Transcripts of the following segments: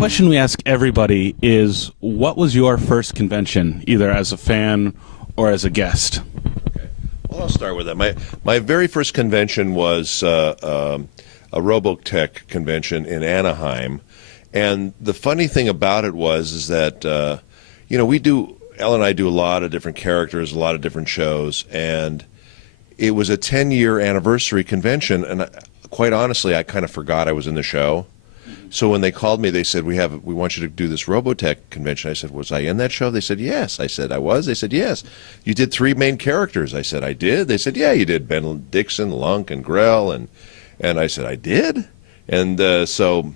question we ask everybody is, what was your first convention, either as a fan or as a guest? Okay. Well, I'll start with that. My very first convention was a Robotech convention in Anaheim, and the funny thing about it is that Ellen and I do a lot of different characters, a lot of different shows, and it was a 10-year anniversary convention, and quite honestly, I kind of forgot I was in the show. So when they called me, they said, we want you to do this Robotech convention. I said, was I in that show? They said, yes. I said, I was? They said, yes. You did 3 main characters. I said, I did. They said, yeah, you did. Ben Dixon, Lunk, and Grell. And I said, I did? And so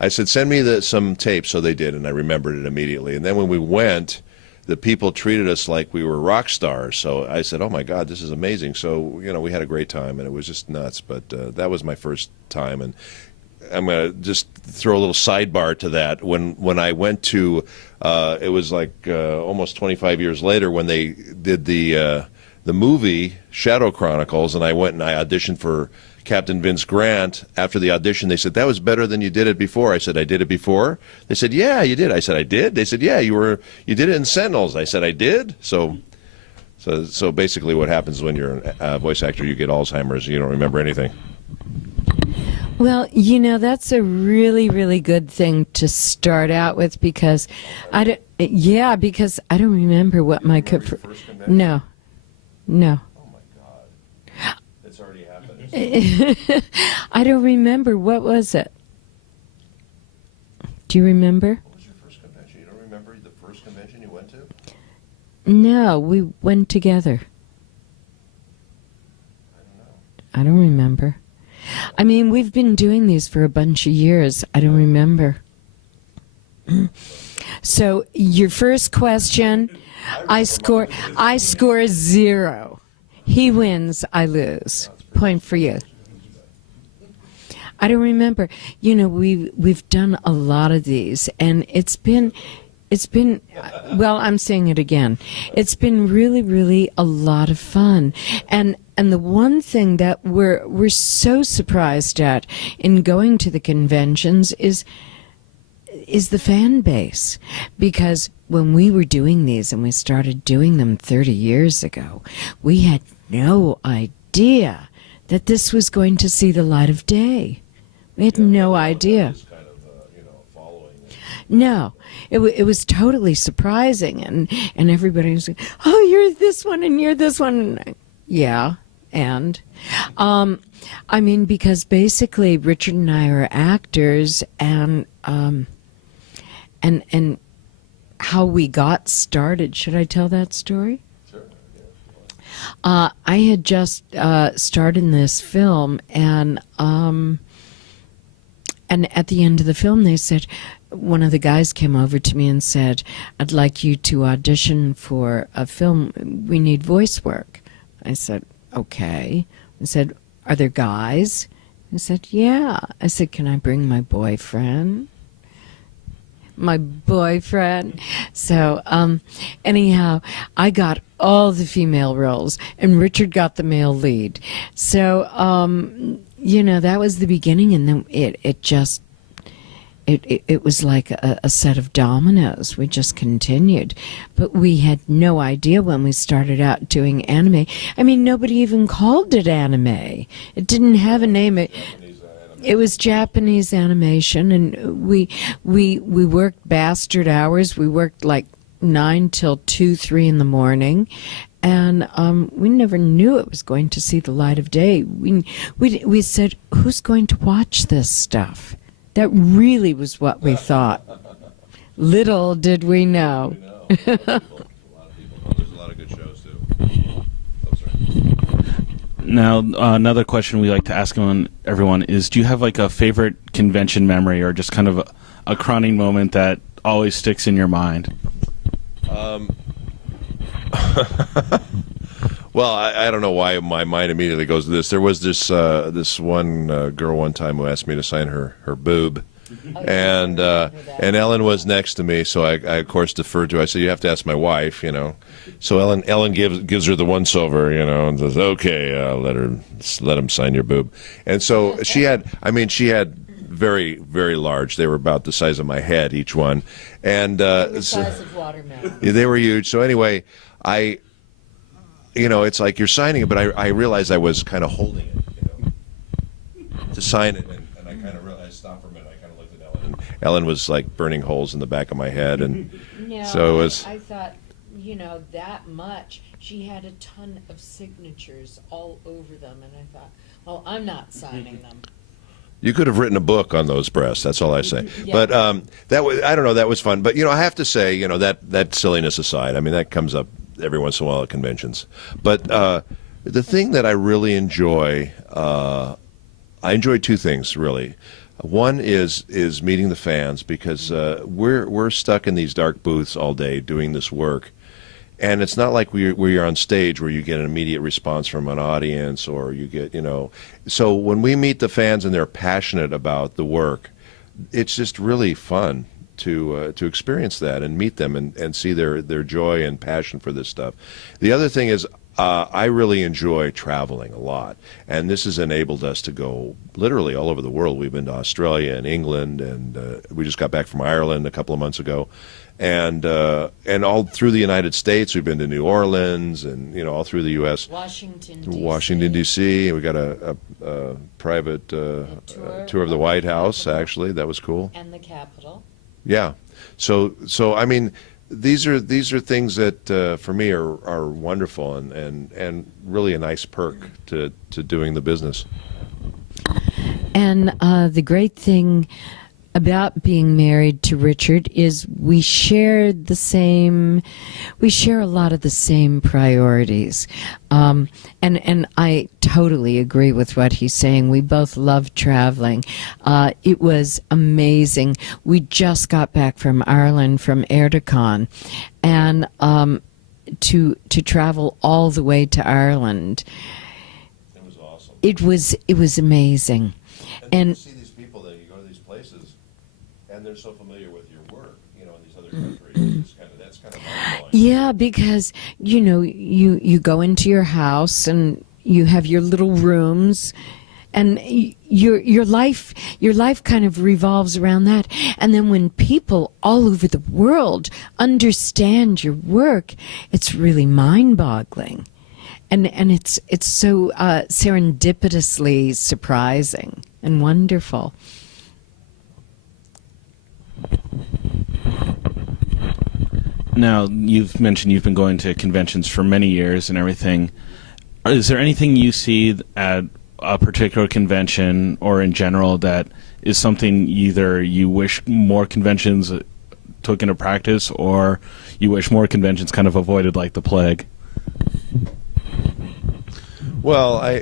I said, send me some tapes. So they did, and I remembered it immediately. And then when we went, the people treated us like we were rock stars. So I said, oh, my God, this is amazing. So, we had a great time, and it was just nuts. But that was my first time. And I'm going to just throw a little sidebar to that. When I went to, it was like almost 25 years later when they did the movie Shadow Chronicles, and I went and I auditioned for Captain Vince Grant. After the audition, they said, that was better than you did it before. I said, I did it before? They said, yeah, you did. I said, I did? They said, yeah, you did it in Sentinels. I said, I did? So basically what happens when you're a voice actor, you get Alzheimer's, you don't remember anything. Well, that's a really, really good thing to start out with, because I don't remember what my first convention? No. Oh my God. It's already happened. I don't remember. What was it? Do you remember? What was your first convention? You don't remember the first convention you went to? No, we went together. I don't know. I don't remember. I mean, we've been doing these for a bunch of years. I don't remember. So your first question, I score 0. He wins, I lose. Point for you. I don't remember. We've done a lot of these, and it's been well, I'm saying it again. It's been really, really a lot of fun. And the one thing that we're so surprised at in going to the conventions is the fan base. Because when we were doing these, and we started doing them 30 years ago, we had no idea that this was going to see the light of day. We had no idea. No, it was totally surprising, and everybody was like, oh, you're this one and you're this one. Yeah, and I mean, because basically Richard and I are actors, and how we got started. Should I tell that story? Sure. I had just starred in this film, and at the end of the film, they said, one of the guys came over to me and said, I'd like you to audition for a film. We need voice work. I said, okay. I said, are there guys? I said, yeah. I said, can I bring my boyfriend? My boyfriend. So anyhow, I got all the female roles, and Richard got the male lead. So, that was the beginning, and then it just... It was like a set of dominoes. We just continued. But we had no idea when we started out doing anime. I mean, nobody even called it anime. It didn't have a name. It was Japanese animation, and we worked bastard hours. We worked like 9 till 2, 3 in the morning. And we never knew it was going to see the light of day. We said, who's going to watch this stuff? That really was what we thought. Little did we know. A lot of people. There's a lot of good shows, too. Oh, sorry. Now, another question we like to ask everyone is, do you have like a favorite convention memory, or just kind of a crowning moment that always sticks in your mind? Well, I don't know why my mind immediately goes to this. There was this one girl one time who asked me to sign her boob, and Ellen was next to me, so I of course deferred to her. I said, you have to ask my wife, So Ellen gives her the once over, and says, okay, let him sign your boob. And so she had very, very large. They were about the size of my head, each one. And The size of watermelon. yeah, they were huge. So anyway, it's like you're signing it, but I realized I was kind of holding it, to sign it, and I kind of realized, I stopped for a minute, I kind of looked at Ellen, and Ellen was like burning holes in the back of my head, and No, so it was. I thought, that much. She had a ton of signatures all over them, and I thought, well, I'm not signing them. You could have written a book on those breasts. That's all I say. Yeah. But that was, I don't know, that was fun. But I have to say, that silliness aside, I mean, that comes up every once in a while at conventions. But the thing that I really enjoy, I enjoy two things really. One is meeting the fans, because we're stuck in these dark booths all day doing this work. And it's not like we're on stage where you get an immediate response from an audience, or you get, So when we meet the fans and they're passionate about the work, it's just really fun to experience that and meet them and see their joy and passion for this stuff. The other thing is, I really enjoy traveling a lot, and this has enabled us to go literally all over the world. We've been to Australia and England, and we just got back from Ireland a couple of months ago. And all through the United States, we've been to New Orleans, and all through the U.S. Washington D.C. We got a private tour of the White House. Actually, that was cool. And the Capitol. Yeah. So I mean, these are things that for me are wonderful and really a nice perk to doing the business. And the great thing about being married to Richard is we share a lot of the same priorities. And I totally agree with what he's saying. We both love traveling. It was amazing. We just got back from Ireland from AnimeCon, and to travel all the way to Ireland. It was awesome. It was amazing. And see these people that you go to these places, and they're so familiar with your work, in these other countries. That's kind of mind-blowing. yeah, because you go into your house and you have your little rooms, and your life kind of revolves around that. And then when people all over the world understand your work, it's really mind-boggling, and it's so serendipitously surprising and wonderful. Now, you've mentioned you've been going to conventions for many years and everything. Is there anything you see at a particular convention or in general that is something either you wish more conventions took into practice, or you wish more conventions kind of avoided like the plague? Well,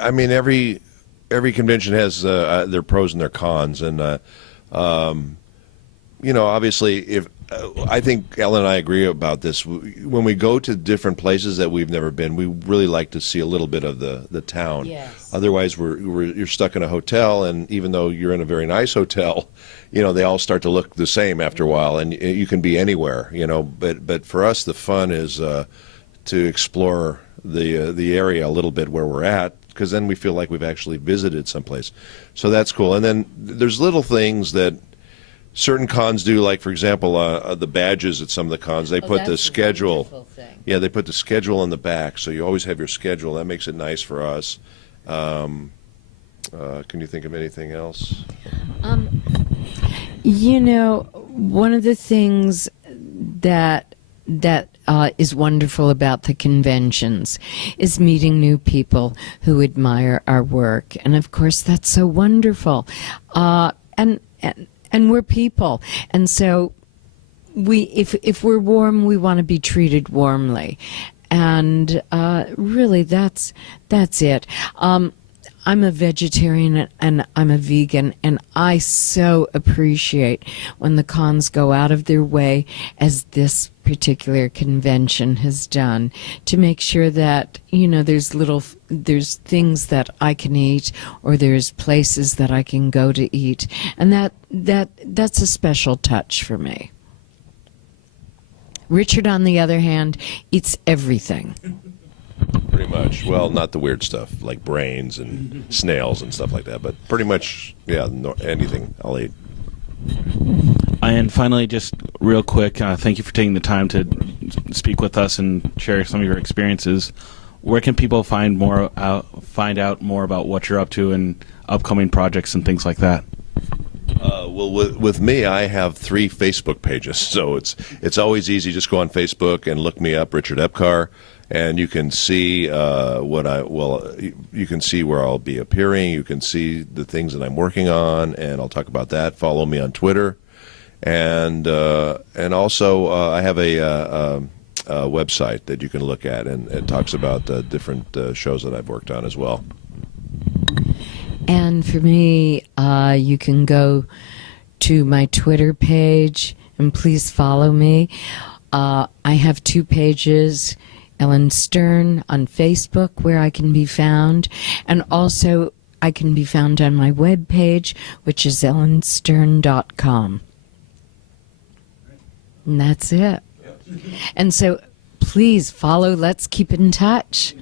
I mean, every convention has their pros and their cons, and obviously, if I think Ellen and I agree about this. When we go to different places that we've never been, we really like to see a little bit of the town. Yes. Otherwise, you're stuck in a hotel, and even though you're in a very nice hotel, they all start to look the same after a while, and you can be anywhere. But for us, the fun is to explore the area a little bit where we're at, because then we feel like we've actually visited someplace. So that's cool. And then there's little things that certain cons do, like, for example, the badges at some of the cons, they put the schedule. Yeah, they put the schedule in the back, so you always have your schedule. That makes it nice for us. Can you think of anything else? One of the things that is wonderful about the conventions is meeting new people who admire our work, and of course that's so wonderful. And we're people, and so if we're warm, we want to be treated warmly, and really that's it. I'm a vegetarian and I'm a vegan, and I so appreciate when the cons go out of their way, as this particular convention has done, to make sure that there's things that I can eat, or there's places that I can go to eat, and that's a special touch for me. Richard, on the other hand, eats everything. Pretty much. Well, not the weird stuff like brains and snails and stuff like that, but pretty much, yeah, anything I'll eat. And finally, just real quick, thank you for taking the time to speak with us and share some of your experiences. Where can people find out more about what you're up to and upcoming projects and things like that? Well, with me, I have 3 Facebook pages, so it's always easy. Just go on Facebook and look me up, Richard Epcar, and you can see you can see where I'll be appearing. You can see the things that I'm working on, and I'll talk about that. Follow me on Twitter, and also I have a website that you can look at, and it talks about different shows that I've worked on as well. And for me, you can go to my Twitter page and please follow me. I have 2 pages, Ellyn Stern on Facebook, where I can be found, and also I can be found on my webpage, which is ellynstern.com. And that's it. And so please follow, let's keep in touch.